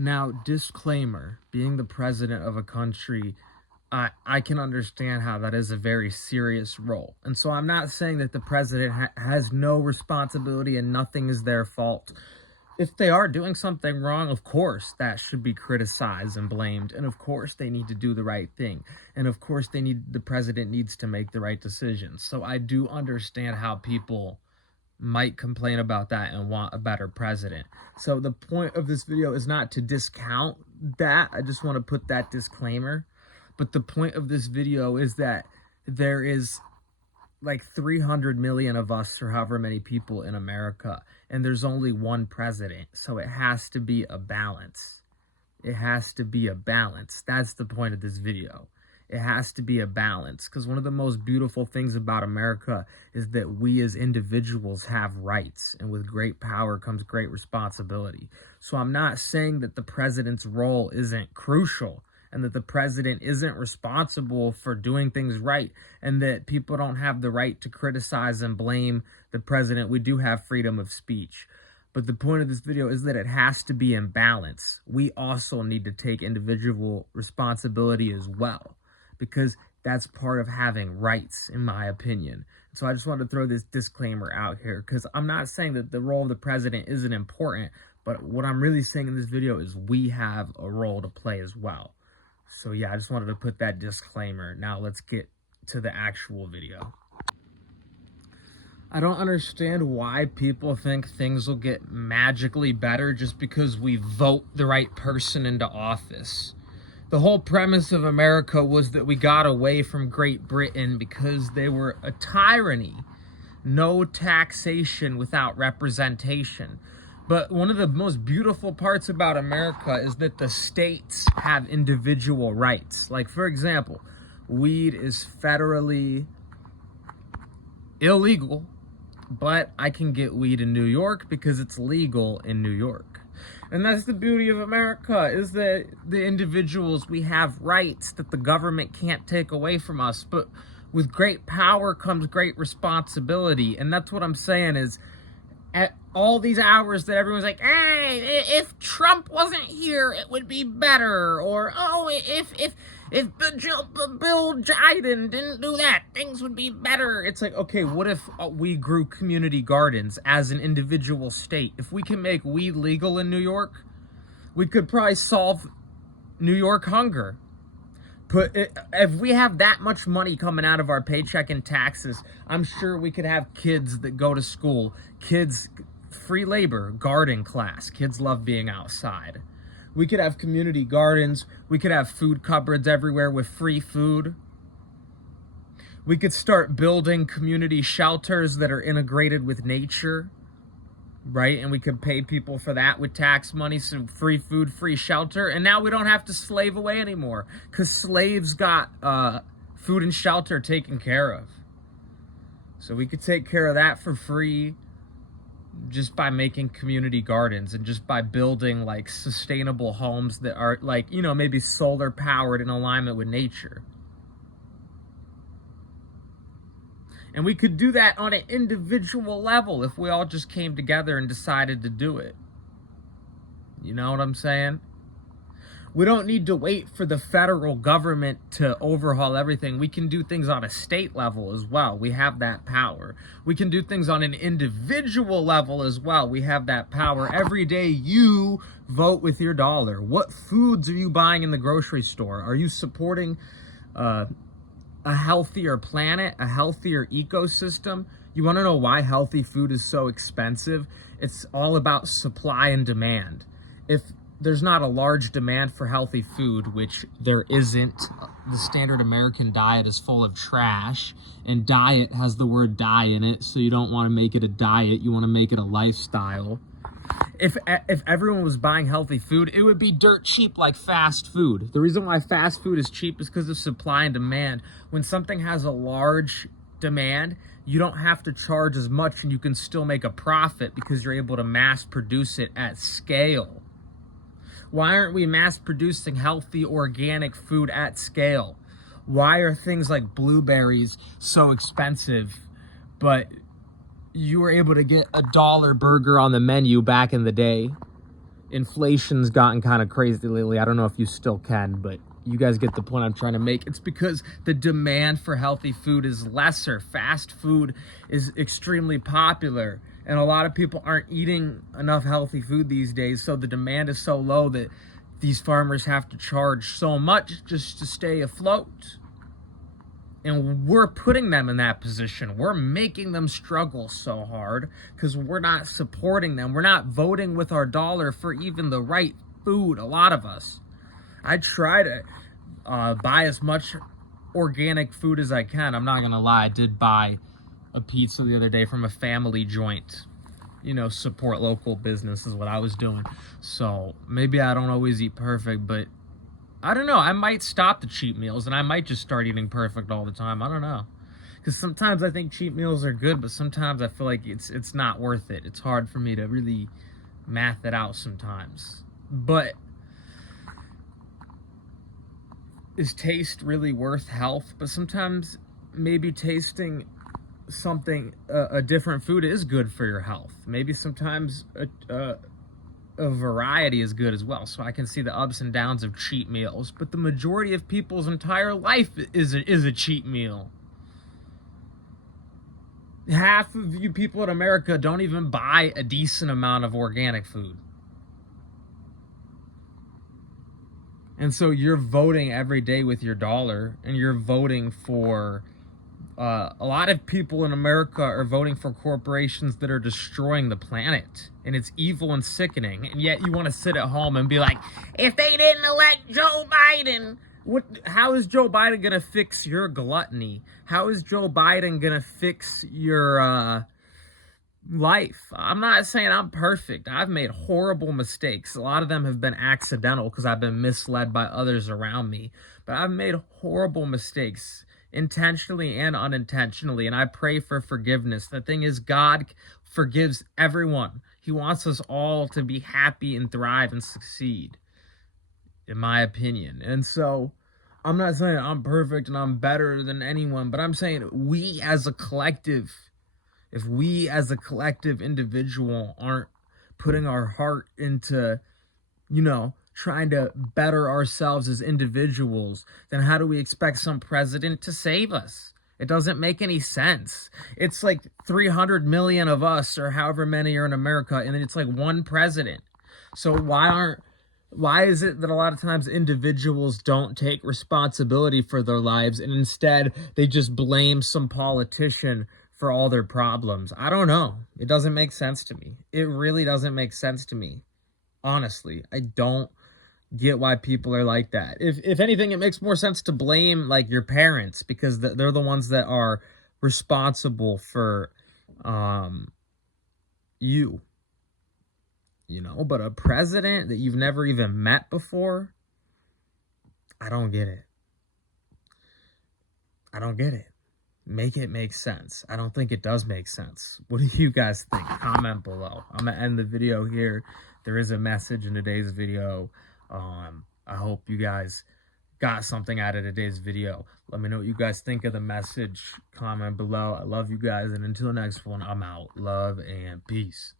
Now, disclaimer, being the president of a country, I can understand how that is a very serious role. And so I'm not saying that the president has no responsibility and nothing is their fault. If they are doing something wrong, of course, that should be criticized and blamed. And of course, they need to do the right thing. And of course, the president needs to make the right decisions. So I do understand how people might complain about that and want a better president. So the point of this video is not to discount that. I just want to put that disclaimer. But the point of this video is that there is like 300 million of us or however many people in America, and there's only one president. So it has to be a balance. It has to be a balance. That's the point of this video. It has to be a balance, because one of the most beautiful things about America is that we as individuals have rights, and with great power comes great responsibility. So I'm not saying that the president's role isn't crucial and that the president isn't responsible for doing things right and that people don't have the right to criticize and blame the president. We do have freedom of speech. But the point of this video is that it has to be in balance. We also need to take individual responsibility as well, because that's part of having rights, in my opinion. So I just wanted to throw this disclaimer out here, because I'm not saying that the role of the president isn't important, but what I'm really saying in this video is we have a role to play as well. So yeah, I just wanted to put that disclaimer. Now let's get to the actual video. I don't understand why people think things will get magically better just because we vote the right person into office. The whole premise of America was that we got away from Great Britain because they were a tyranny. No taxation without representation. But one of the most beautiful parts about America is that the states have individual rights. Like, for example, weed is federally illegal, but I can get weed in New York because it's legal in New York. And that's the beauty of America, is that the individuals, we have rights that the government can't take away from us. But with great power comes great responsibility. And that's what I'm saying is, at all these hours that everyone's like, hey, if Trump wasn't here, it would be better. Or, oh, if Bill Biden didn't do that, things would be better. It's like, okay, what if we grew community gardens as an individual state? If we can make weed legal in New York, we could probably solve New York hunger. If we have that much money coming out of our paycheck in taxes, I'm sure we could have kids that go to school, kids, free labor, garden class. Kids love being outside. We could have community gardens. We could have food cupboards everywhere with free food. We could start building community shelters that are integrated with nature, right? And we could pay people for that with tax money, some free food, free shelter. And now we don't have to slave away anymore because slaves got food and shelter taken care of. So we could take care of that for free just by making community gardens and just by building like sustainable homes that are like, you know, maybe solar powered in alignment with nature. And we could do that on an individual level if we all just came together and decided to do it. You know what I'm saying? We don't need to wait for the federal government to overhaul everything. We can do things on a state level as well. We have that power. We can do things on an individual level as well. We have that power. Every day you vote with your dollar. What foods are you buying in the grocery store? Are you supporting a healthier planet, a healthier ecosystem? You want to know why healthy food is so expensive? It's all about supply and demand. If there's not a large demand for healthy food, which there isn't, the standard American diet is full of trash, and diet has the word die in it, so you don't want to make it a diet, you want to make it a lifestyle. If everyone was buying healthy food, it would be dirt cheap like fast food. The reason why fast food is cheap is because of supply and demand. When something has a large demand, you don't have to charge as much and you can still make a profit because you're able to mass produce it at scale. Why aren't we mass producing healthy organic food at scale? Why are things like blueberries so expensive, but you were able to get $1 burger on the menu back in the day? inflation's gotten kind of crazy lately. I don't know if you still can, but you guys get the point I'm trying to make. It's because the demand for healthy food is lesser. Fast food is extremely popular, and a lot of people aren't eating enough healthy food these days, so the demand is so low that these farmers have to charge so much just to stay afloat. And we're putting them in that position. We're making them struggle so hard because we're not supporting them. We're not voting with our dollar for even the right food, a lot of us. I try to buy as much organic food as I can. I'm not going to lie. I did buy a pizza the other day from a family joint. You know, support local business is what I was doing. So maybe I don't always eat perfect, but I don't know. I might stop the cheat meals and I might just start eating perfect all the time. I don't know. Because sometimes I think cheat meals are good, but sometimes I feel like it's not worth it. It's hard for me to really math it out sometimes. But is taste really worth health? But sometimes maybe tasting something, a different food is good for your health. Maybe sometimes a variety is good as well. So I can see the ups and downs of cheat meals, but the majority of people's entire life is a cheat meal. Half of you people in America don't even buy a decent amount of organic food. And so you're voting every day with your dollar, and you're voting for a lot of people in America are voting for corporations that are destroying the planet, and it's evil and sickening. And yet you want to sit at home and be like, if they didn't elect Joe Biden, how is Joe Biden going to fix your gluttony? How is Joe Biden going to fix your life? I'm not saying I'm perfect. I've made horrible mistakes. A lot of them have been accidental because I've been misled by others around me. But I've made horrible mistakes, intentionally and unintentionally, and I pray for forgiveness. The thing is, God forgives everyone. He wants us all to be happy and thrive and succeed, in my opinion. And so I'm not saying I'm perfect and I'm better than anyone, but I'm saying we as a collective, if we as a collective individual aren't putting our heart into, trying to better ourselves as individuals, then how do we expect some president to save us? It doesn't make any sense. It's like 300 million of us, or however many are in America, and then it's like one president. So why is it that a lot of times individuals don't take responsibility for their lives, and instead they just blame some politician for all their problems? I don't know. It doesn't make sense to me. It really doesn't make sense to me. Honestly, I don't get why people are like that. If anything, it makes more sense to blame like your parents, because they're the ones that are responsible for you. But a president that you've never even met before, I don't get it. I don't get it. Make it make sense. I don't think it does make sense. What do you guys think? Comment below. I'm gonna end the video here. There is a message in today's video. I hope you guys got something out of today's video. Let me know what you guys think of the message. Comment below. I love you guys, and until the next one, I'm out. Love and peace.